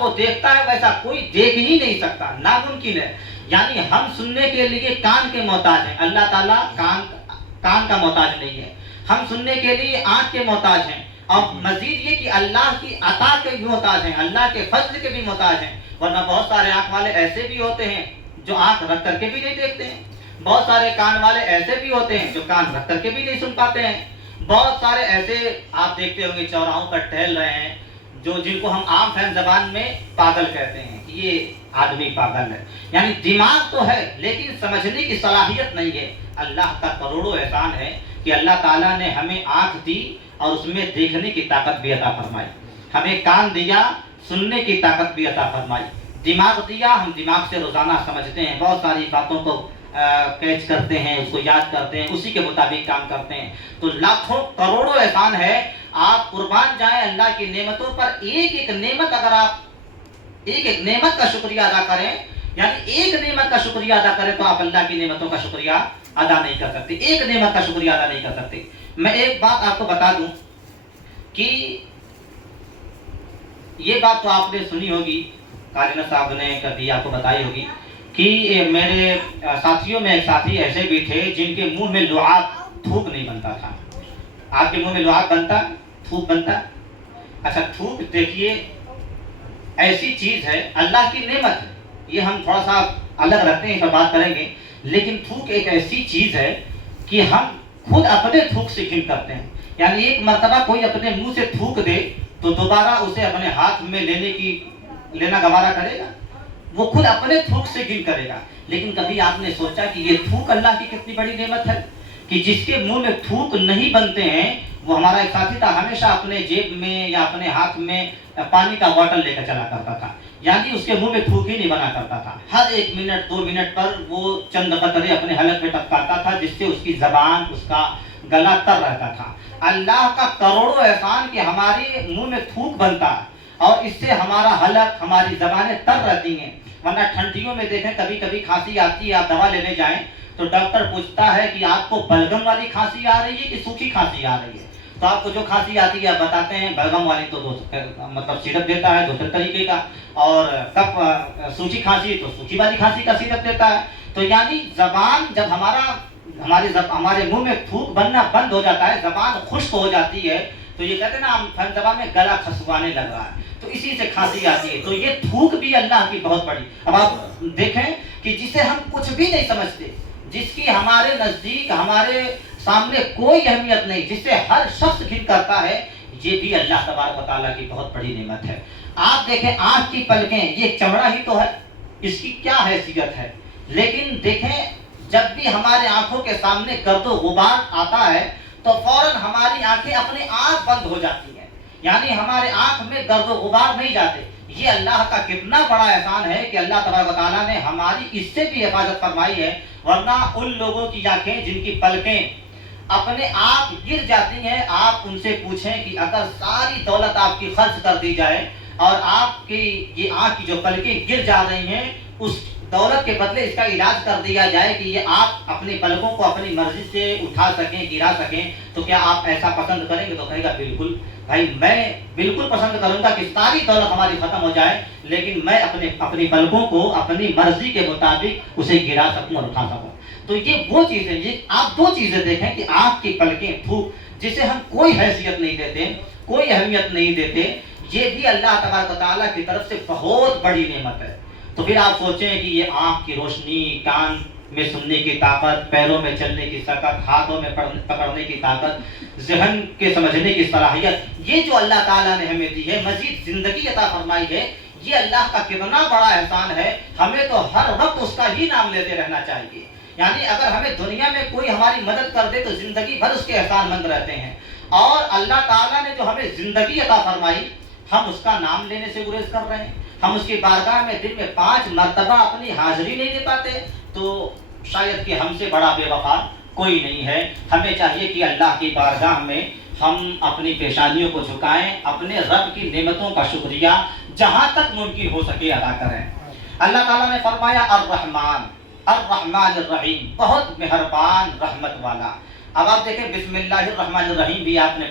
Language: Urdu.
وہ دیکھتا ہے ویسا کوئی دیکھ ہی نہیں سکتا، ناممکن ہے۔ یعنی ہم سننے کے لیے کان کے محتاج ہیں، اللہ تعالیٰ کان کا محتاج نہیں ہے۔ ہم سننے کے لیے آنکھ کے محتاج ہیں، اور مزید یہ کہ اللہ کی عطا کے بھی محتاج ہیں، اللہ کے فضل کے بھی محتاج ہیں۔ ورنہ بہت سارے آنکھ والے ایسے بھی ہوتے ہیں جو آنکھ رکھ کر کے بھی نہیں دیکھتے ہیں، بہت سارے کان والے ایسے بھی ہوتے ہیں جو کان رکھ کر کے بھی نہیں سن پاتے ہیں، بہت سارے ایسے آپ دیکھتے ہوں گے چوراہوں پر ٹہل رہے ہیں جن کو ہم عام فہم زبان میں پاگل کہتے ہیں کہ یہ آدمی پاگل ہے۔ یعنی دماغ تو ہے لیکن سمجھنے کی صلاحیت نہیں ہے۔ اللہ کا کروڑوں احسان ہے کہ اللہ تعالیٰ نے ہمیں آنکھ دی اور اس میں دیکھنے کی طاقت بھی عطا فرمائی، ہمیں کان دیا سننے کی طاقت بھی عطا فرمائی، دماغ دیا، ہم دماغ سے روزانہ سمجھتے ہیں، بہت ساری باتوں کو کیچ کرتے ہیں، اس کو یاد کرتے ہیں، اسی کے مطابق کام کرتے ہیں۔ تو لاکھوں کروڑوں احسان ہے، آپ قربان جائیں اللہ کی نعمتوں پر۔ ایک ایک نعمت اگر آپ ایک ایک نعمت کا شکریہ ادا کریں، یعنی ایک نعمت کا شکریہ ادا کریں تو آپ اللہ کی نعمتوں کا شکریہ ادا نہیں کر سکتے، ایک نعمت کا شکریہ ادا نہیں کر سکتے۔ میں ایک بات آپ کو بتا دوں کہ یہ بات تو آپ نے سنی ہوگی، قاری صاحب نے کبھی آپ کو بتائی ہوگی کہ میرے ساتھیوں میں ایک ساتھی ایسے بھی تھے جن کے منہ میں لعاب تھوک نہیں بنتا تھا۔ آپ کے منہ میں لعاب بنتا، تھوک بنتا؟ اچھا تھوک دیکھیے ایسی چیز ہے، اللہ کی نعمت ہے، یہ ہم تھوڑا سا الگ رکھتے ہیں، اس پر بات کریں گے، لیکن تھوک ایک ایسی چیز ہے کہ ہم خود اپنے تھوک سے گھن کرتے ہیں۔ یعنی ایک مرتبہ کوئی اپنے منہ سے تھوک دے تو دوبارہ اسے اپنے ہاتھ میں لینا گوارا کرے گا؟ وہ خود اپنے تھوک سے گن کرے گا۔ لیکن کبھی آپ نے سوچا کہ یہ تھوک اللہ کی کتنی بڑی نعمت ہے کہ جس کے منہ میں تھوک نہیں بنتے ہیں، وہ ہمارا ایک ساتھی تھا، ہمیشہ اپنے جیب میں یا اپنے ہاتھ میں پانی کا بوتل لے کر چلا کرتا تھا، یعنی اس کے منہ میں تھوک ہی نہیں بنا کرتا تھا۔ ہر 1 منٹ 2 منٹ پر وہ چند قطرے اپنے حلق میں ٹپکاتا تھا، جس سے اس کی زبان، اس کا گلا تر رہتا تھا۔ اللہ کا کروڑوں احسان کہ ہمارے منہ میں تھوک بنتا ہے اور اس سے ہمارا حلق، ہماری زبانیں تر رہتی ہیں۔ ورنہ ٹھنڈیوں میں دیکھیں کبھی کبھی کھانسی آتی ہے، آپ دوا لینے جائیں تو ڈاکٹر پوچھتا ہے کہ آپ کو بلغم والی کھانسی آ رہی ہے کہ سوکھی کھانسی آ رہی ہے؟ تو آپ کو جو کھانسی آتی ہے آپ بتاتے ہیں بلغم والی تو مطلب سیرپ دیتا ہے دوسرے طریقے کا، اور کب سوکھی کھانسی تو سوکھی والی کھانسی کا سیرپ دیتا ہے۔ تو یعنی زبان جب ہمارے منہ میں تھوک بننا بند ہو جاتا ہے، زبان خشک ہو جاتی ہے، تو یہ کہتے ہیں نا ہم فن زبان میں گلا کھسوانے لگ رہا ہے، تو اسی سے کھانسی آتی ہے۔ تو یہ تھوک بھی اللہ کی بہت بڑی۔ اب آپ دیکھیں کہ جسے ہم کچھ بھی نہیں سمجھتے، جس کی ہمارے نزدیک، ہمارے سامنے کوئی اہمیت نہیں، جس سے ہر شخص گھن کرتا ہے، یہ بھی اللہ تبارک و تعالیٰ کی بہت بڑی نعمت ہے۔ آپ دیکھیں آنکھ کی پلکیں، یہ چمڑا ہی تو ہے، اس کی کیا حیثیت ہے، لیکن دیکھیں جب بھی ہمارے آنکھوں کے سامنے گرد و غبار آتا ہے تو فوراً ہماری آنکھیں اپنے آپ بند ہو جاتی ہیں، یعنی ہمارے آنکھ میں گرد و غبار نہیں جاتے۔ یہ اللہ کا کتنا بڑا احسان ہے کہ اللہ تبارک و تعالیٰ نے ہماری اس سے بھی حفاظت فرمائی ہے۔ ورنہ ان لوگوں کی آنکھیں جن کی پلکیں اپنے آپ گر جاتی ہیں، آپ ان سے پوچھیں کہ اگر ساری دولت آپ کی خرچ کر دی جائے اور آپ کی یہ آنکھ کی جو پلکیں گر جا رہی ہیں، اس دولت کے بدلے اس کا علاج کر دیا جائے کہ یہ آپ اپنی پلکوں کو اپنی مرضی سے اٹھا سکیں، گرا سکیں، تو کیا آپ ایسا پسند کریں گے؟ تو کہے گا بالکل بھائی، میں بالکل پسند کروں گا کہ ساری دولت ہماری ختم ہو جائے لیکن میں اپنی پلکوں کو اپنی مرضی کے مطابق اسے گرا سکوں اور اٹھا سکوں۔ تو یہ وہ چیزیں، یہ آپ 2 چیزیں دیکھیں کہ آنکھ کی پلکیں، تھوک، جسے ہم کوئی حیثیت نہیں دیتے، کوئی اہمیت نہیں دیتے، یہ بھی اللہ تبارک و تعالیٰ کی طرف سے بہت بڑی نعمت ہے۔ تو پھر آپ سوچیں کہ یہ آنکھ کی روشنی، کان میں سننے کی طاقت، پیروں میں چلنے کی طاقت، ہاتھوں میں پکڑنے کی طاقت، ذہن کے سمجھنے کی صلاحیت، یہ جو اللہ تعالیٰ نے ہمیں دی ہے، مزید زندگی عطا فرمائی ہے، یہ اللہ کا کتنا بڑا احسان ہے۔ ہمیں تو ہر وقت اس کا ہی نام لیتے رہنا چاہیے۔ یعنی اگر ہمیں دنیا میں کوئی ہماری مدد کر دے تو زندگی بھر اس کے احسان مند رہتے ہیں، اور اللہ تعالیٰ نے جو ہمیں زندگی عطا فرمائی، ہم اس کا نام لینے سے گریز کر رہے ہیں، ہم اس کی بارگاہ میں دن میں 5 مرتبہ اپنی حاضری نہیں دے پاتے، تو شاید کہ ہم سے بڑا بے وفا کوئی نہیں ہے۔ ہمیں چاہیے کہ اللہ کی بارگاہ میں ہم اپنی پیشانیوں کو جھکائیں، اپنے رب کی نعمتوں کا شکریہ جہاں تک ممکن ہو سکے ادا کریں۔ اللہ تعالیٰ نے فرمایا الرحمن الرحمن الرحیم، بہت مہربان رحمت والا۔ اب آپ دیکھیں بسم اللہ الرحمن الرحیم بھی آپ نے